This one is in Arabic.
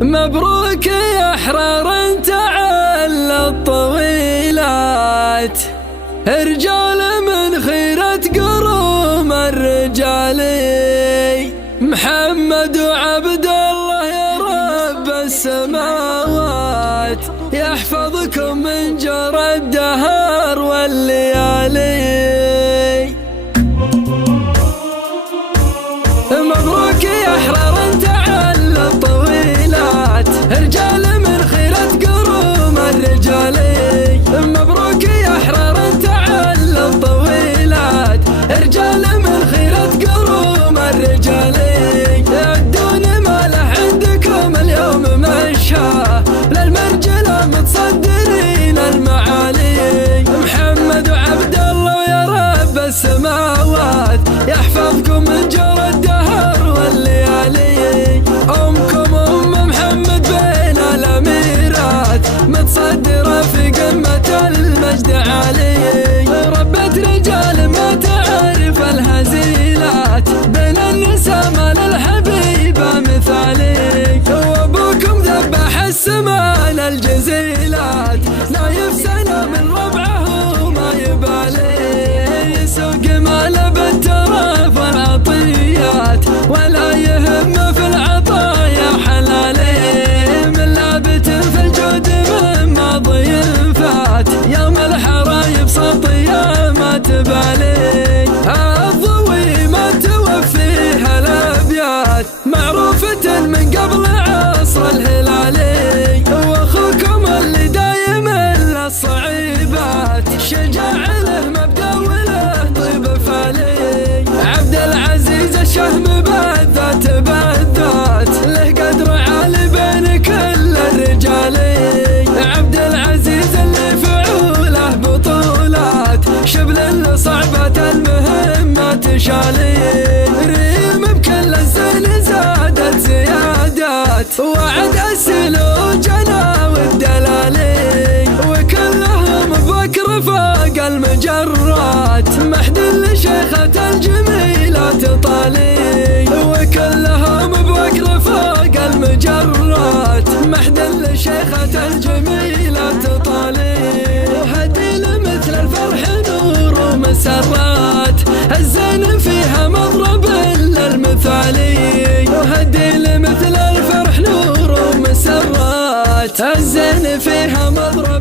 مبروك يا أحرار تعلى الطويلات، رجال من خيرة قروم الرجالي، محمد وعبد الله يا رب السماوات، يحفظكم من جرى الدهر والليالي. مبروك يا أحرار تعلى الطويلات، رجال من خيرة قروم الرجالي، مبروك يا أحرار تعلى الطويلات، رجال من خيرة قروم الرجالي، عدون ما له عندكم اليوم مشاه، للمرجلة متصدرين المعالي، محمد وعبد الله ويا رب السماوات، يحفظكم من جرى الدهر والليالي، أمكم أم محمد بين الأميرات، متصدرة في قمة المجد عالي، ربة رجال ما تعرف الهزيلات، بين النساء ما للحبيبة مثالي، وأبوكم ذبح السمان الجزيلات، نايف سنة من ربعه وما يبالي، يسوق ماله بالترف والعطيات، ولا يهم في العطايا حلالي، من لابت في الجود من ماضي فات، يوم الحرايب سطية ما تبالي، الضوي ما توفيها الأبيات، معروفة من قبل عصر الهلالي، واخوكم اللي دايم الصعيبات، شجاع له مبدأ وله طيب فالي، عبد العزيز الشهم بالذات بالذات، له قدر عالي بين كل الرجالي، عبد العزيز اللي فعوله بطولات، شبل صعبة المهمة شالي، ريم بكل الزين زادت زيادات، وعد السلوجنا والدلالي، وكلهم بوكر فوق المجرات، محد لشيخة الجميلات طالي، وكلهم بوكر فوق المجرات، محد لشيخة الجميلات طالي، وهدي لمثل الفرح نور ومسرات، الزين فيها مضرب للمثالي، وهدي لمثل الفرح نور ومسرات، الزين فيها مضرب